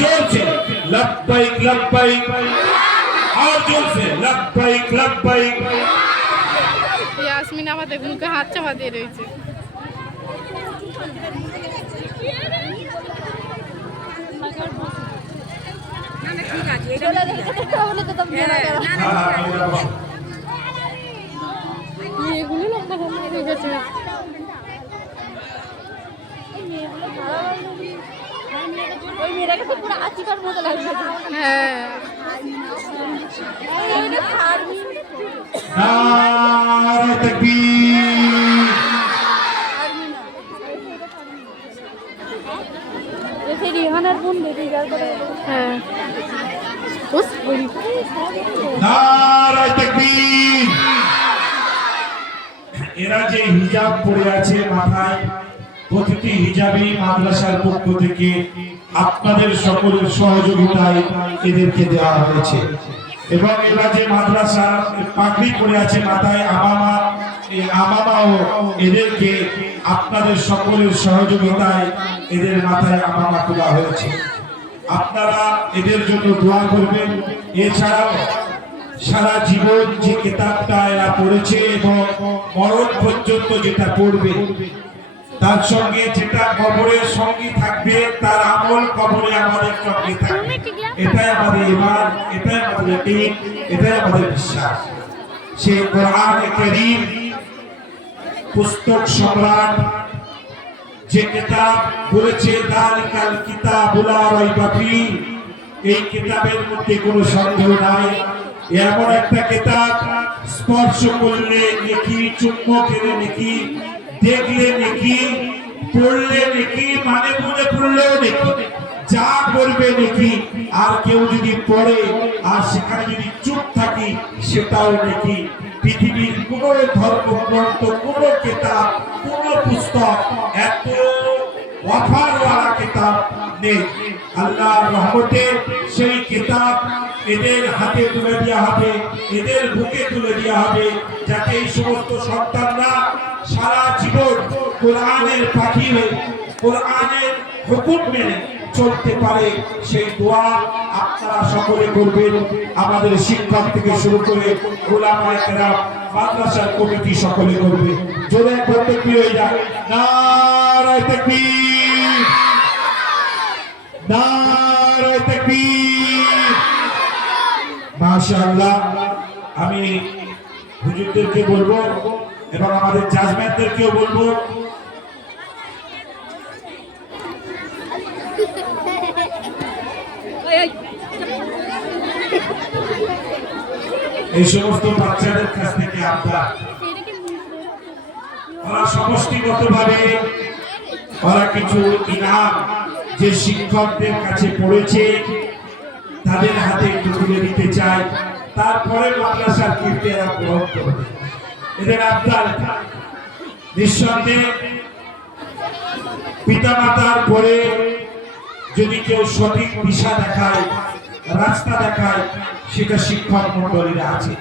जोर से लब्बैक लब्बैक, और जोर से लब्बैक लब्बैक। ইয়াসমিন আমাদের মুখে হাত চাপা দিয়ে রয়েছে। এগুলো লম্বা লম্বা হয়ে গেছে। ওই মেয়েটাকে তো পুরো আচিকার মতো লাগছে। হ্যাঁ नारे तकबीर। जैसे रिहानार বোন বেরিয়ে যাওয়ার পরে হ্যাঁ উস বলি नारे तकबीर। এরা যে হিজাব পরে আছে মাথায়, প্রতিটি হিজাবি মাদ্রাসার পক্ষ থেকে আপনাদের সকলের সহযোগিতায় এদেরকে দেওয়া হয়েছে। এবং এরা যে মাদ্রাসা পাগড়ি পরে আছে মাথায় আমামা, এই আমামাও এদেরকে আপনাদের সকলের সহযোগিতায় এদের মাথায় আমামা তোলা হয়েছে। আপনারা এদের জন্য দোয়া করবেন। এছাড়াও সারা জীবন যে কিতাবটা এরা পড়েছে এবং মরণ পর্যন্ত যেটা পড়বে, তার সঙ্গে যেটা কবরের সঙ্গে থাকবে, তার আমল কবরে আমাদের সঙ্গে থাকবে। এটাই আমাদের ঈমান, এটাই আমাদের ইয়াকিন, এটাই আমাদের বিশ্বাস। সেই কোরআনে কারীম পুস্তক সম্রাট যে কিতাব বলেছে যালিকাল কিতাবু লা রাইবা ফীহি, এই কিতাবের মধ্যে কোনো সন্দেহ নাই। এমন একটা কিতাব স্পর্শ করলে নেকি, চুম্বক খেলে নেকি, দেখলে নেকি, পড়লে নেকি, মানে বুঝে পড়লেও নেকি, যা করবে নেকি। আর কেউ যদি পড়ে আর সেখানে যদি চুপ থাকি সেটাও নেকি। পৃথিবীর কোন ধর্মগ্রন্থ, কোন কিতাব, কোন পুস্তক এত ওয়াফারওয়ালা কিতাব নেই। আল্লাহর রহমতে সেই কিতাব এদের হাতে তুলে দেওয়া হবে, এদের বুকে তুলে দেওয়া হবে, যাতে এই সমস্ত সন্তানরা সারা জীবন কোরআনের পাখি হয়ে কোরআনের হুকুম মেনে চলতে পারে। সেই দোয়া আপনারা সকলে করবেন। আমাদের শিক্ষক থেকে শুরু করে উলামায়ে কেরাম, মাদ্রাসার কমিটি সকলে করবে। জোরে তাকবীর হয়ে যায়। নারে তাকবীর, নারে তাকবীর। মাশাআল্লাহ। আমি হুজুরদেরকে বলবো এবং আমাদের জাজম্যানদেরকেও বলবো, এই সমস্ত বাচ্চাদের কাছ থেকে আমরা ওরা সমষ্টিগতভাবে ওরা কিছু ইনাম যে শিক্ষকদের কাছে পড়েছে তাদের হাতে একটু তুলে দিতে চাই। তারপরে মাদ্রাসার কীর্তি এরা গ্রহণ করবে। এদের আবদার নিঃসন্দেহে পিতামাতার পরে যদি কেউ সঠিক দিশা দেখায়, রাস্তা দেখায়, সেটা শিক্ষক মন্ডলীরা আছে।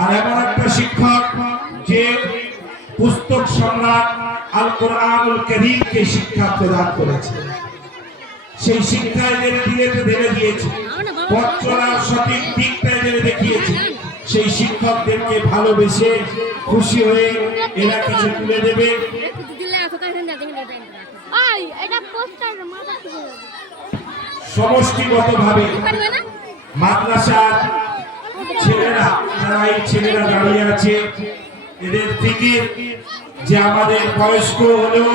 আর এমন একটা শিক্ষক যে পুস্তক সম্রাট আল কোরআনুল কারীমকে শিক্ষা প্রদান করেছে, সেই শিক্ষা এদের ধীরে দিয়েছে, পথ চলার সঠিক দিকটা এদের দেখিয়েছে। সেই শিক্ষকদেরকে ভালোবেসে খুশি হয়ে এরা কিছু তুলে দেবে। সমষ্টিগতভাবে মাদ্রাসার ছেলেরা, যারা এই ছেলেরা দাঁড়িয়ে আছে, এদের থেকে যে আমাদের বয়স্ক হলেও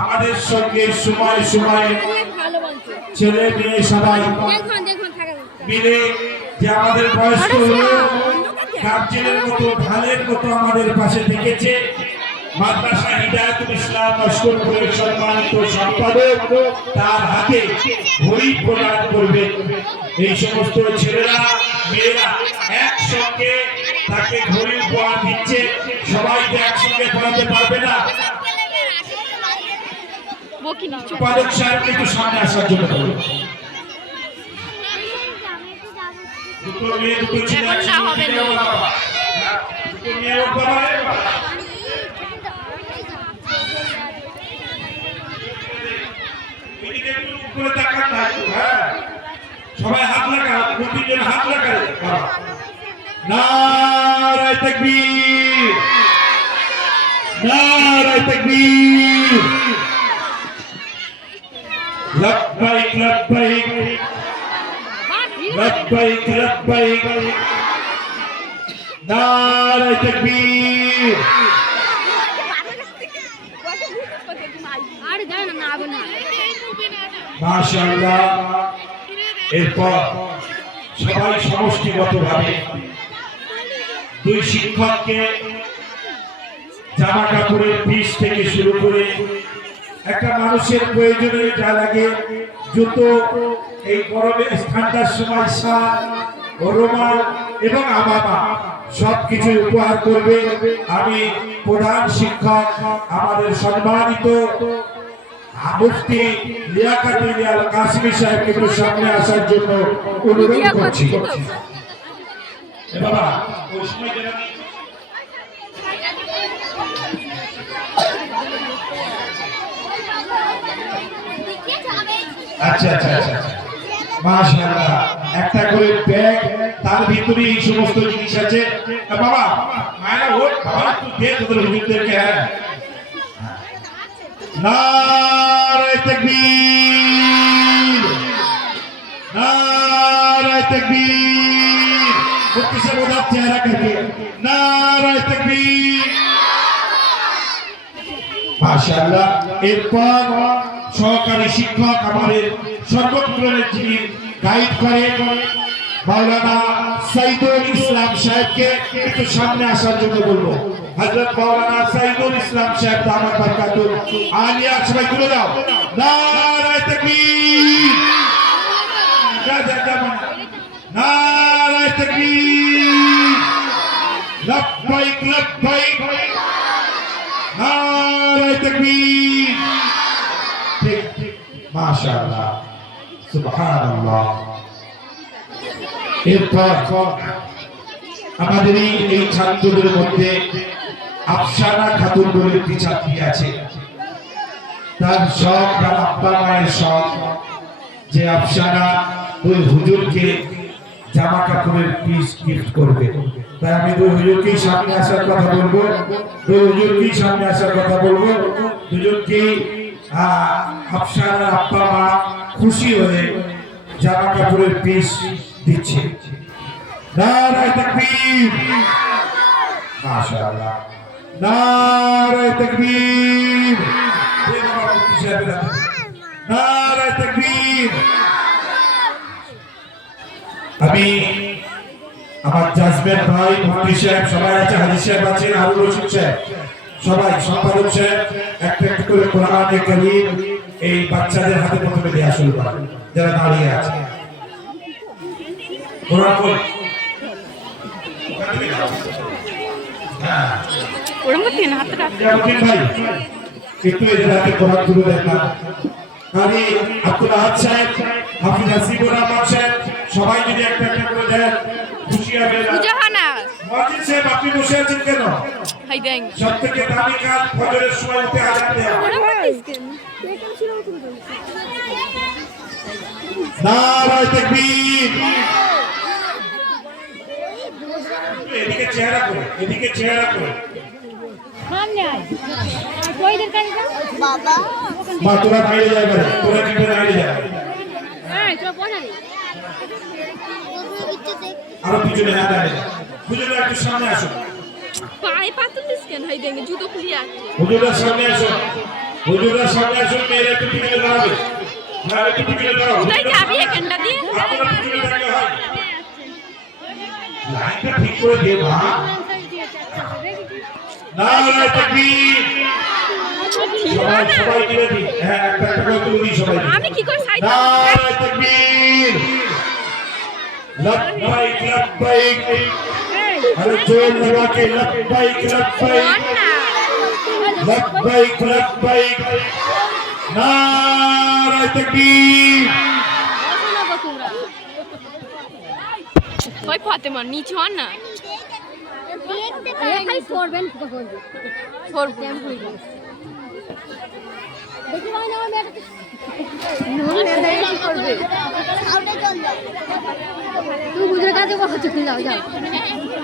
আমাদের সঙ্গে সময় সময় ছেলে মেয়ে সবাই মিলে, যে আমাদের বয়স্ক হলেও গার্জেনের মতো, ঢালের মতো আমাদের পাশে থেকেছে। মাদ্রাসা হিদায়াতুল ইসলাম লস্করপুরের সম্মানিত সম্পাদক তার হাতে ঘড়ি প্রদান করবে। এই সমস্ত ছেলেরা মেয়েরা একসঙ্গে তাকে ঘড়ি উপহার দিচ্ছে। সবাই তো একসঙ্গে পড়াতে পারবে না। সম্পাদক সাহেব একটু সামনে আসার জন্য বলুন। দুটো মেয়ে দুটো ছেলে একসঙ্গে দুটো মেয়ে এদিকে একটু করে তাকান না, হ্যাঁ সবাই হাত লাগান, প্রতিদিন হাত লাগান। নারায়ে তাকবীর, নারায়ে তাকবীর, লব্বাইক লব্বাইক লব্বাইক লব্বাইক, নারায়ে তাকবীর। আর জানা না আবে না মাশাআল্লাহ। এরপর সবাই সমষ্টিগতভাবে দুই শিক্ষককে জামা কাপড়ের পিস থেকে শুরু করে একটা মানুষের প্রয়োজনে যা লাগে, জুতো, এই গরমে ঠান্ডার সময় শাল ও রুমাল এবং আমামা সবকিছু উপহার করবে। আমি প্রধান শিক্ষক আমাদের সম্মানিত মুফতি লিয়াকতুল আল কাসিমি সাহেবকে একটু সামনে আসার জন্য অনুরোধ করছি। বাবা ওই সময় যারা আচ্ছা আচ্ছা আচ্ছা মাশাআল্লাহ, একটা করে ব্যাগ, তার ভিতরে এই সমস্ত জিনিস আছে। বাবা মায়েরা ওঠ, বাবা একটু দে তোদের হুজুরদেরকে। নারায়ে তাকবীর, নারায়ে তাকবীর, মুফতি সাহেব ওদের চেহারা করকে নারায়ে তাকবীর। মাশাআল্লাহ। এরপর সহকারী শিক্ষক আমাদের সর্বক্ষণের যিনি গাইড করেন মাওলানা সাইদুল ইসলাম সাহেবকে একটু সামনে আসার জন্য বলবো। হযরত মাওলানা সাইদুল ইসলাম সাহেব দামাত বরকাতুল আলিয়া, সবাই তুলে দাও নারায়ে তাকবীর, নারায়ে তাকবীর, লব্বাইক লব্বাইক, নারায়ে তাকবীর। ঠিক ঠিক মাশাআল্লাহ, সুবহানাল্লাহ। এরপর আমাদের এই ছাত্রদের মধ্যে আফসানা খাতুন বলে একটি ছাত্রী আছে। তার শখ, তার আব্বা মায়ের শখ যে আফসানা ওই হুজুরকে জামা কাপড়ের পিস গিফট করবে। তাই আমি দুই হুজুরকেই সামনে আসার কথা বলবো, দুই হুজুরকেই সামনে আসার কথা বলবো। দুজনকেই আফসানার আব্বা মা খুশি হয়ে জামা কাপড়ের পিস দিচ্ছে। নারায়ে তাকবীর, মাশাআল্লাহ, নারায়ে তাকবীর, নারায়ে তাকবীর। আমি আমার জাজমের ভাই মুফতি সাহেব সবাই আছে, হাজী সাহেব আছেন, হারুন রশিদ সাহেব, সবাই সম্পাদক সাহেব একটা একটা করে কোরআনে কারীম এই বাচ্চাদের হাতে প্রথমে দেয়া শুরু করেন যারা দাঁড়িয়ে আছে। কোরআন কই ওরম করতে না হাতটা ভাই একটু এদের হাতে কোরআন তুলে দেন না। কারি আব্দুল আহাদ সাহেব, হাফিজ হাসিবুর রহমান সাহেব, সবাই যদি একটা একটা করে দেন খুশি হবে। জাহানা মুয়াজ্জিন সাহেব আপনি বসে আছেন কেন? হাই দেন সবথেকে দামি কাজ ফজরের সময় উঠে আযান দেওয়া। নারায়ে তাকবীর, এদিকে চেহারা করে, এদিকে চেহারা করে। সামনে আয় কইদের কাছে বাবা মা তোরা বাইরে যাবে না, তোরা কিন্তু বাইরে যাবে। হ্যাঁ চল বসা দে আরো পিছনে হাত দাঁড়িয়ে হুজুরা একটু সামনে আসুন। পায়ে পাতুল দিস কেন হাই দেন জুতো খুলে আছে। হুজুরা সামনে আসুন, হুজুরা সামনে আসুন, মেয়েরা একটু পিছনে দাঁড়াবে, না একটু পিছনে দাঁড়াও। তাই যাবি এখানটা দিয়ে আপনারা পিছনে দাঁড়ালে হয়, লাইনটা ঠিক করে দে মা। নারায়ে তাকবীর, সবাই সবাই মিলে দিন, হ্যাঁ একটা একটা করে তুলে দিই সবাই। আমি কি করে সাইড নারায়ে তাকবীর, লব্বাইক লব্বাইক, আরে জোর লাগা কে লব্বাইক লব্বাইক, লব্বাইক লব্বাইক, নারায়ে তাকবীর। ওই ফাতেমা নিচে হন না খালি করবেন করবে করবো দেখি ভাই না আমার মেয়েটা নুন দেয় কি করবে তুই হুজুরের কাছে বসে যাও যাও